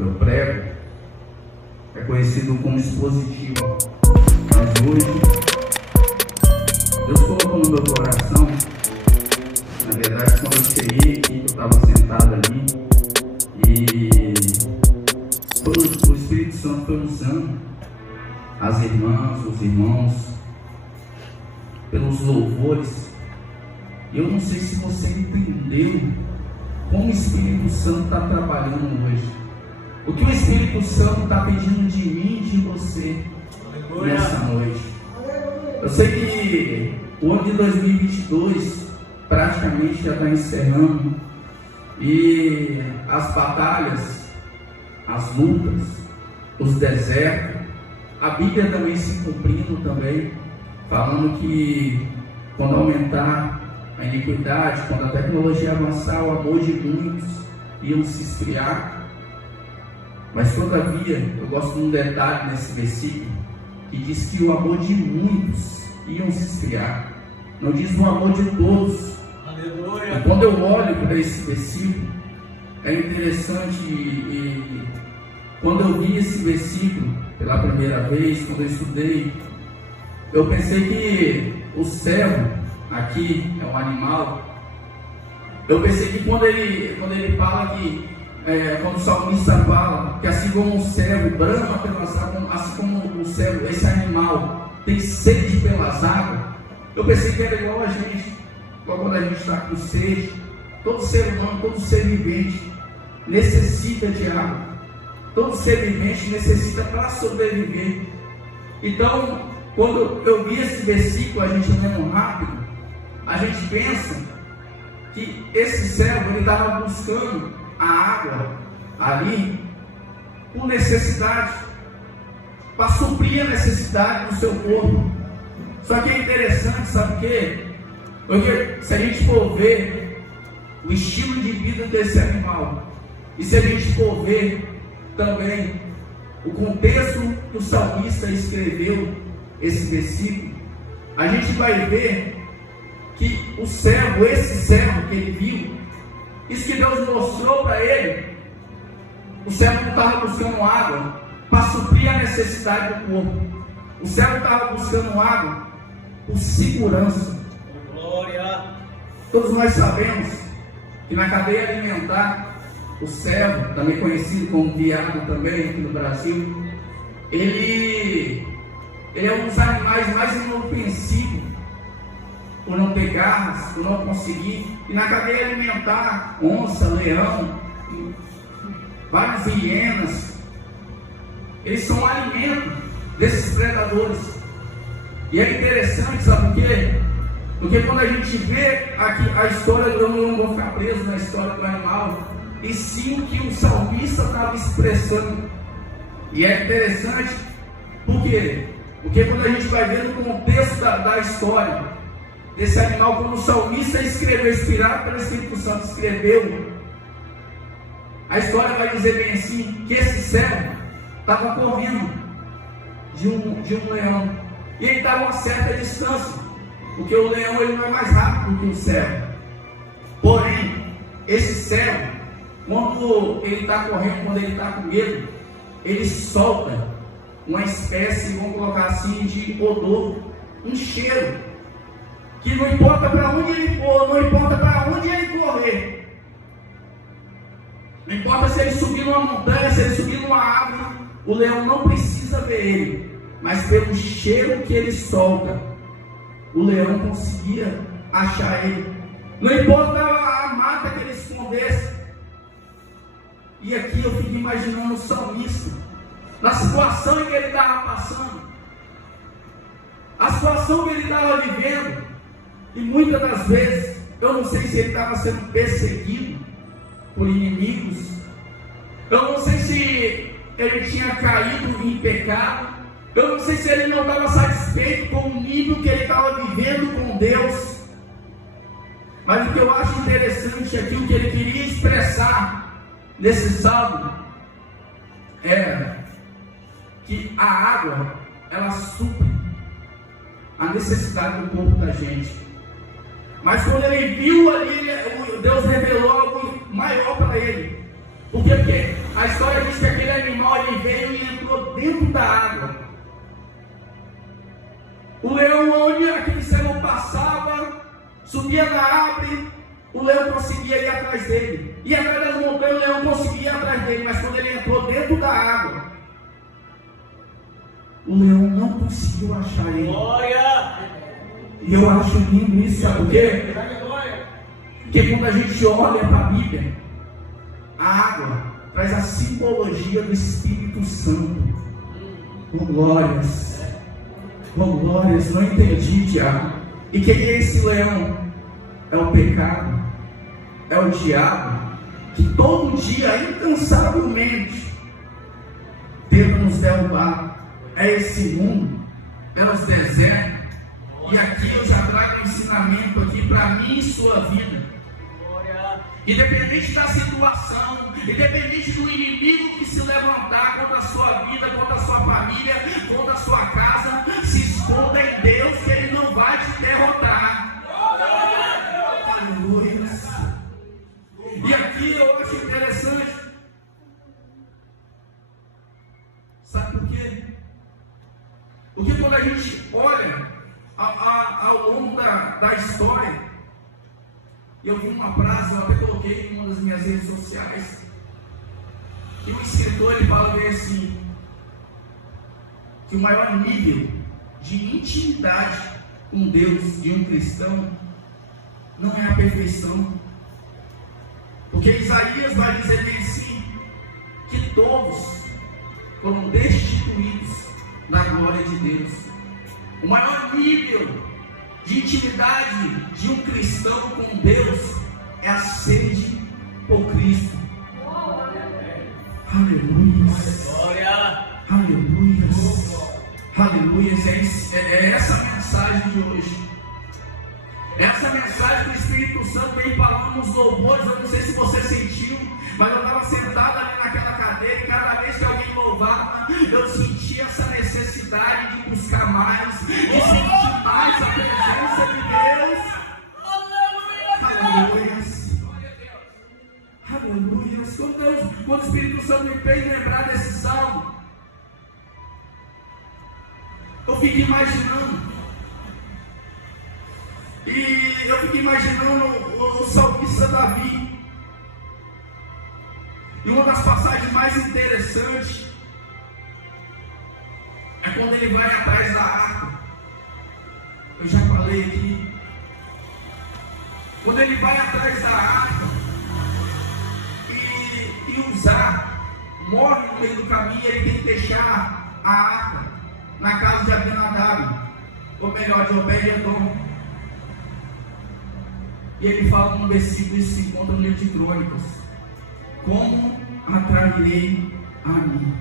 eu prego é conhecido como expositivo. Mas hoje, Deus colocou no meu coração, na verdade, quando eu cheguei aqui, que eu estava sentado ali, e o Espírito Santo foi usando as irmãs, os irmãos, pelos louvores. E eu não sei se você entendeu como o Espírito Santo está trabalhando hoje. O que o Espírito Santo está pedindo de mim e de você nessa noite. Eu sei que o ano de 2022 praticamente já está encerrando. E as batalhas, as lutas, os desertos, a Bíblia também se cumprindo também, falando que quando aumentar a iniquidade, quando a tecnologia avançar, o amor de muitos iam se esfriar. Mas todavia, eu gosto de um detalhe nesse versículo, que diz que o amor de muitos iam se esfriar. Não diz o amor de todos. Aleluia. E quando eu olho para esse versículo, é interessante, e quando eu vi esse versículo pela primeira vez, quando eu estudei, eu pensei que o servo aqui é um animal. Eu pensei que quando ele fala que, quando o salmista fala que assim como o servo brama pelas águas, assim como o servo, esse animal, tem sede pelas águas, eu pensei que era igual a gente, igual quando a gente está com sede. Todo ser humano, todo ser vivente necessita de água. Todo ser vivente necessita para sobreviver. Então, quando eu vi esse versículo, a gente lendo rápido, a gente pensa que esse servo ele estava buscando a água ali por necessidade, para suprir a necessidade do seu corpo. Só que é interessante, sabe o quê? Porque se a gente for ver o estilo de vida desse animal, e se a gente for ver também o contexto que o salmista escreveu esse versículo, a gente vai ver que o servo, esse servo que ele viu, isso que Deus mostrou para ele, o servo não estava buscando água para suprir a necessidade do corpo. O servo estava buscando água por segurança. Glória! Todos nós sabemos que na cadeia alimentar, o servo, também conhecido como veado também aqui no Brasil, ele é um dos animais mais inofensivos, por não ter garras, por não conseguir. E na cadeia alimentar, onça, leão, várias hienas, eles são alimento desses predadores. E é interessante, sabe por quê? Porque quando a gente vê aqui a história, eu não vou ficar preso na história do animal, e sim o que o salmista estava expressando. E é interessante, por quê? Porque quando a gente vai ver no contexto da história desse animal, como o salmista escreveu, inspirado pelo Espírito Santo, escreveu, a história vai dizer bem assim, que esse servo estava correndo de um leão, e ele estava a uma certa distância, porque o leão ele não é mais rápido do que o servo. Porém, esse servo, quando ele está correndo, quando ele está com medo, ele solta uma espécie, vamos colocar assim, de odor, um cheiro, que não importa para onde ele for, não importa para onde ele correr, não importa se ele subir numa montanha, se ele subir numa árvore, o leão não precisa ver ele, mas pelo cheiro que ele solta, o leão conseguia achar ele, não importa a mata que ele escondesse. E aqui eu fico imaginando o salmista, na situação em que ele estava passando, a situação que ele estava vivendo, e muitas das vezes, eu não sei se ele estava sendo perseguido por inimigos, eu não sei se ele tinha caído em pecado, eu não sei se ele não estava satisfeito com o nível que ele estava vivendo com Deus, mas o que eu acho interessante aqui, o que ele queria expressar nesse salmo, era que a água, ela supre a necessidade do corpo da gente. Mas quando ele viu ali, Deus revelou algo maior para ele. Por quê? Porque a história diz que dentro da água. O leão, onde aquele serão passava, subia na árvore, o leão conseguia ir atrás dele. E atrás das montanhas, o leão conseguia ir atrás dele. Mas quando ele entrou dentro da água, o leão não conseguiu achar ele. Glória! E eu acho lindo isso, sabe por quê? Porque quando a gente olha para a Bíblia, a água traz a simbologia do Espírito Santo. Com glórias. Com glórias, não entendi, diabo. E quem é esse leão? É o pecado, é o diabo, que todo dia, incansavelmente, tenta nos derrubar. É esse mundo, é os desertos. E aqui eu já trago um ensinamento aqui para mim e sua vida. Independente da situação, independente do inimigo que se levantar contra a sua vida, contra a sua família, contra a sua casa, se esconda em Deus, que Ele não vai te derrotar. Aleluia. E aqui eu acho interessante. Sabe por quê? Porque quando a gente olha ao longo da história, eu vi uma frase, eu até coloquei em uma das minhas redes sociais, que o escritor ele fala bem assim, que o maior nível de intimidade com Deus de um cristão não é a perfeição. Porque Isaías vai dizer bem assim, que todos foram destituídos da glória de Deus. O maior nível de intimidade de um cristão com Deus é a sede por Cristo. Aleluia. Aleluia. Aleluia. É essa a mensagem de hoje. Essa mensagem que o Espírito Santo vem falando nos louvores. Eu não sei se você sentiu, mas eu estava sentado ali naquela cadeira e cada vez que alguém louvava, eu sentia essa necessidade de buscar mais, de sentir mais a presença de Deus. Aleluia. Aleluia. Quando o Espírito Santo me fez lembrar desse salmo, eu fiquei imaginando. E eu fiquei imaginando o salmista Davi. E uma das passagens mais interessantes é quando ele vai atrás da arca. Eu já falei aqui. Quando ele vai atrás da arca e Uzá morre no meio do caminho, ele tem que deixar a arca na casa de Abinadab, ou melhor, de Obed-Edom. E ele fala num versículo, isso se encontra no livro de Crônicas: como atrairei a mim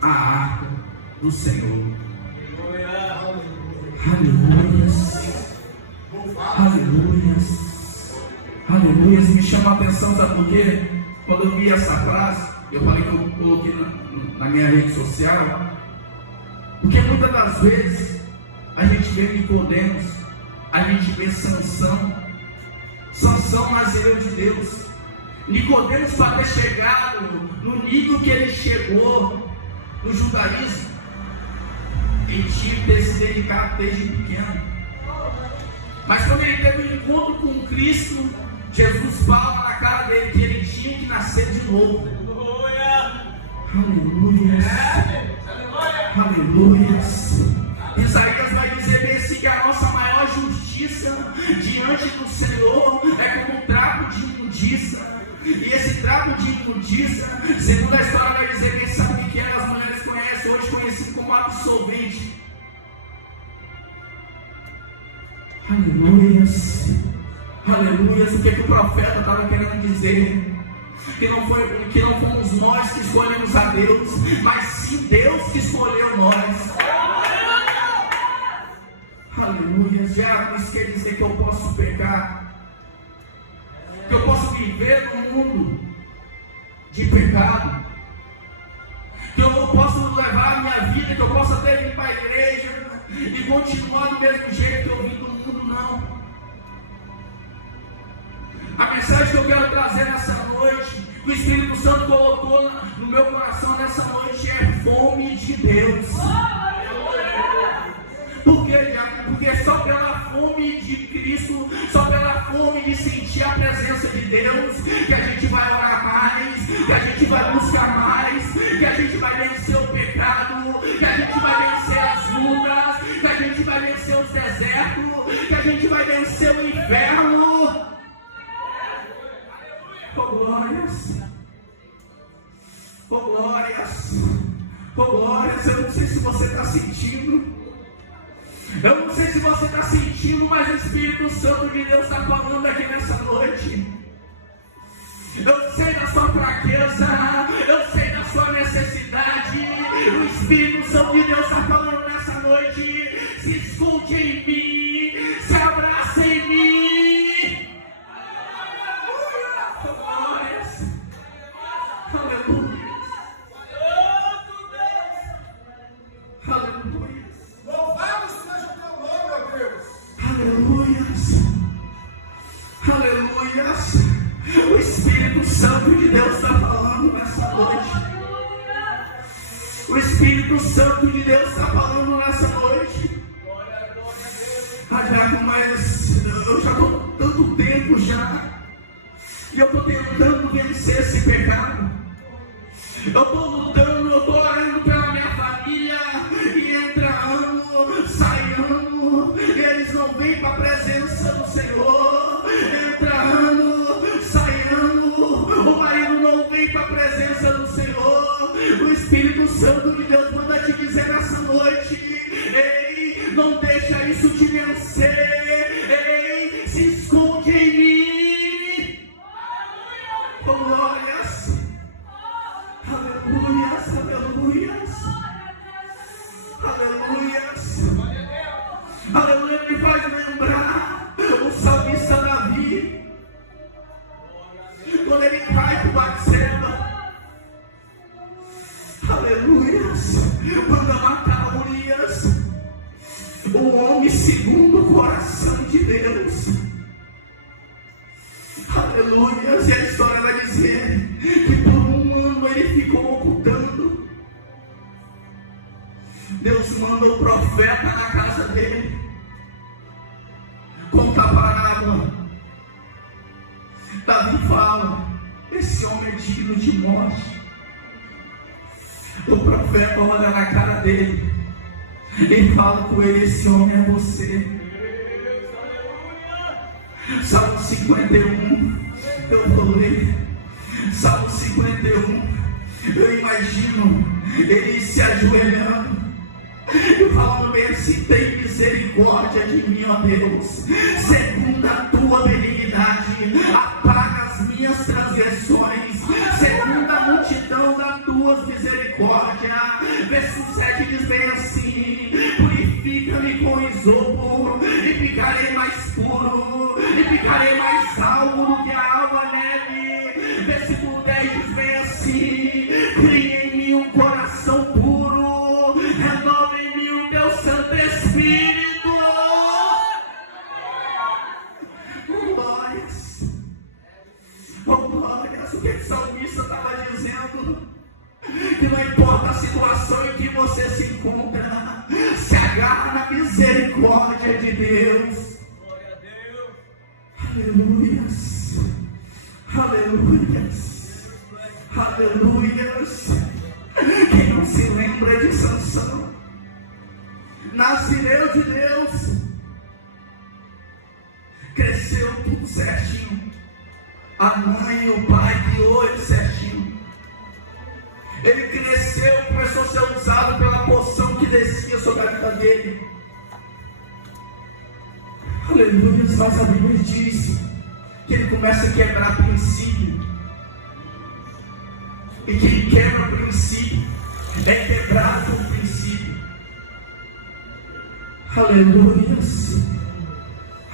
a arca do Senhor. Aleluias. Aleluias. Aleluias. Me chama a atenção, sabe por quê? Quando eu vi essa frase, eu falei que eu coloquei na minha rede social, porque muitas das vezes a gente vê Nicodemos, a gente vê Sansão nazireu de Deus. Nicodemos, para ter chegado no nível que ele chegou no judaísmo, ele tinha que ter se dedicado desde pequeno. Mas quando ele teve um encontro com Cristo, Jesus fala na cara dele que ele tinha que nascer de novo. Aleluia. Aleluia. Isaías vai dizer bem assim, que a nossa maior justiça diante do Senhor é como um trapo de imundícia. E esse trapo de imundícia, segundo a história, vai dizer bem, sabe o que as mulheres conhecem hoje, conhecido como absorvente. Aleluias. Aleluias. O que o profeta estava querendo dizer? Que não fomos nós que escolhemos a Deus, mas sim Deus que escolheu nós. Aleluia. Já isso quer dizer que eu posso pecar, que eu posso viver num mundo de pecado, que eu posso levar a minha vida, que eu posso até vir para a igreja e continuar do mesmo jeito que eu vim do mundo. Não. A mensagem que eu quero trazer nessa noite, que o Espírito Santo colocou no meu coração nessa noite, é fome de de Deus. Porque só pela fome de Cristo, só pela fome de sentir a presença de Deus, que a gente vai orar mais, que a gente vai buscar mais, que a gente vai vencer o pecado, que a gente vai vencer as lutas, que a gente vai vencer os desertos, que a gente vai vencer o inferno. Oh glórias, oh glórias, oh glórias. Eu não sei se você está sentindo. Eu não sei se você está sentindo, mas o Espírito Santo de Deus está falando aqui nessa noite. Eu sei da sua fraqueza, eu sei da sua necessidade. O Espírito Santo de Deus está falando nessa noite. Se escute em mim, se abraça em mim. Glórias, aleluia, aleluia. Louvado seja o teu nome, ó Deus. Aleluias, aleluias. O Espírito Santo de Deus está falando nessa noite. O Espírito Santo de Deus está falando nessa noite. Adriano, mas eu já estou tanto tempo já, e eu estou tentando vencer esse pecado. Eu estou lutando, eu estou orando pela minha família, e entra ano, sai ano, e eles não vêm para a presença do Senhor. Entra ano, sai ano, o marido não vem para a presença do Senhor. O Espírito Santo de Deus manda te dizer nessa noite: ei, não deixa isso te vencer. Ei, se esconde em mim. Oh, glórias. Aleluias, aleluias, aleluias, aleluia. Me faz lembrar o salmista Davi, quando ele cai para o Batseba, aleluias, manda matar Urias, o homem segundo o coração de Deus. Aleluias. E a história vai dizer que por um ano ele ficou ocultando. Deus manda o profeta na casa dele contar para Naaman. Davi fala: esse homem é digno de morte. O profeta olha na cara dele e fala com ele: esse homem é você. Salmo 51, eu vou ler. Salmo 51, eu imagino ele se ajoelhando e falando bem assim: tem misericórdia de mim, ó Deus, segundo a tua benignidade, apaga as minhas transgressões, segundo a multidão das tuas misericórdias. Verso 7 diz bem assim: purifica-me com isopo, e ficarei mais puro, e ficarei mais alvo do que a alva neve. Versículo 10 diz bem assim: cria em mim um coração puro, renova em mim o teu Santo Espírito. Glórias, oh glórias. O que o salmista estava dizendo? Que não importa a situação em que você se encontra, se agarra na misericórdia de Deus. Aleluias, aleluias, aleluias. Quem não se lembra de Sansão? Nasceu de Deus, cresceu tudo certinho, a mãe e o pai criou ele certinho. Ele cresceu, começou a ser usado pela porção que descia sobre a vida dele. Aleluia. Mas a Bíblia diz que ele começa a quebrar princípio. E quem quebra o princípio é quebrado o princípio. Aleluias.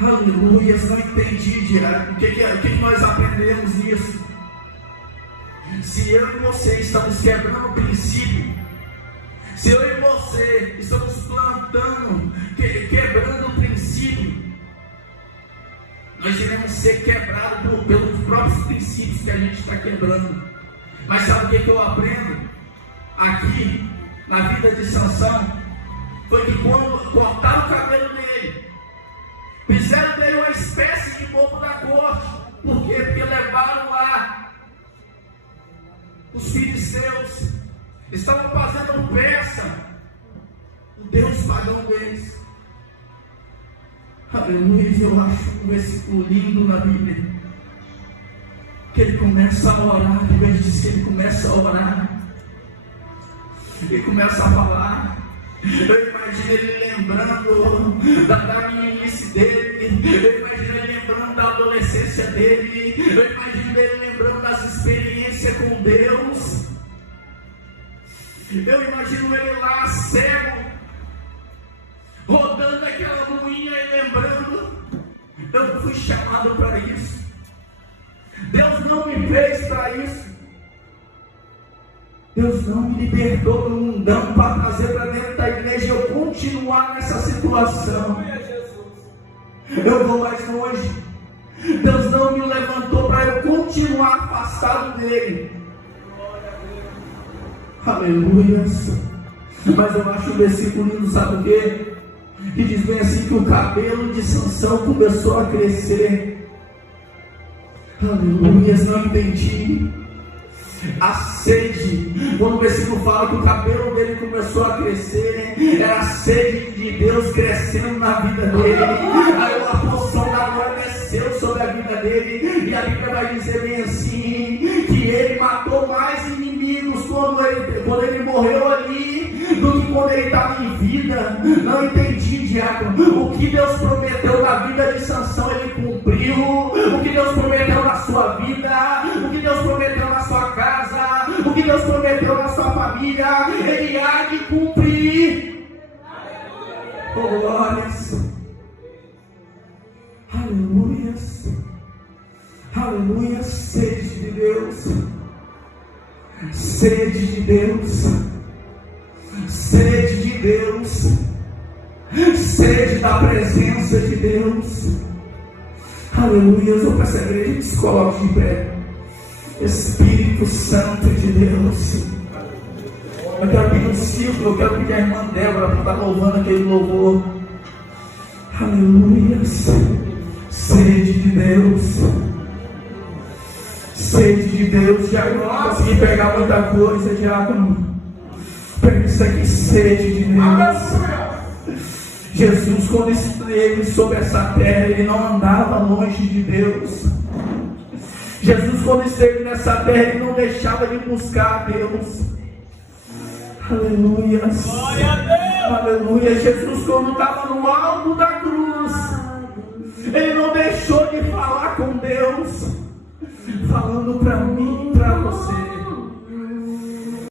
Aleluias. Não entendi, Diário. O que nós aprendemos nisso? Se eu e você estamos quebrando o princípio, se eu e você estamos plantando, quebrando o princípio, nós iremos ser quebrados pelos próprios princípios que a gente está quebrando. Mas sabe o que eu aprendo? Aqui, na vida de Sansão foi que quando cortaram o cabelo dele, fizeram dele uma espécie de bobo da corte. Por quê? Porque levaram lá os filisteus, estavam fazendo peça, o Deus pagão deles. Aleluia. Eu acho um versículo lindo na Bíblia, que ele começa a orar. A Bíblia diz que ele começa a orar, ele começa a falar. Eu imagino ele lembrando da meninice dele, eu imagino ele lembrando da adolescência dele, eu imagino ele lembrando das experiências com Deus. Eu imagino ele lá cego, rodando aquela moinha e lembrando: eu fui chamado para isso, Deus não me fez para isso, Deus não me libertou do mundão para trazer para dentro da igreja e eu continuar nessa situação. Eu vou mais longe, Deus não me levantou para eu continuar afastado dele. Aleluia. Mas eu acho o versículo lindo, sabe o quê? Que diz bem assim, que o cabelo de Sansão começou a crescer. Aleluia. Não entendi a sede. Quando o versículo fala que o cabelo dele começou a crescer, era a sede de Deus crescendo na vida dele. Aí a porção da glória desceu sobre a vida dele, e a Bíblia vai dizer bem assim, que ele matou mais inimigos quando ele morreu ali do que quando ele estava em vida. Não entendi, diácono. O que Deus prometeu na vida de Sansão, ele cumpriu. O que Deus prometeu na sua vida, o que Deus prometeu na sua casa, o que Deus prometeu na sua família, ele há de cumprir. Oh, glórias. Aleluia. Aleluia. Sede de Deus, sede de Deus, sede de Deus, sede da presença de Deus. Aleluia. Eu vou para essa igreja que se coloque de pé. Espírito Santo de Deus, eu quero pedir um círculo, eu quero pedir a irmã Débora para estar louvando aquele louvor. Aleluia. Sede de Deus, sede de Deus. Já não consegui pegar muita coisa, diácono. Pega isso aqui, sede de Deus. Jesus, quando esteve sobre essa terra, ele não andava longe de Deus. Jesus, quando esteve nessa terra, ele não deixava de buscar a Deus. Aleluia. Glória a Deus. Aleluia. Jesus, quando estava no alto da cruz, ele não deixou de falar com Deus, falando para mim e para você.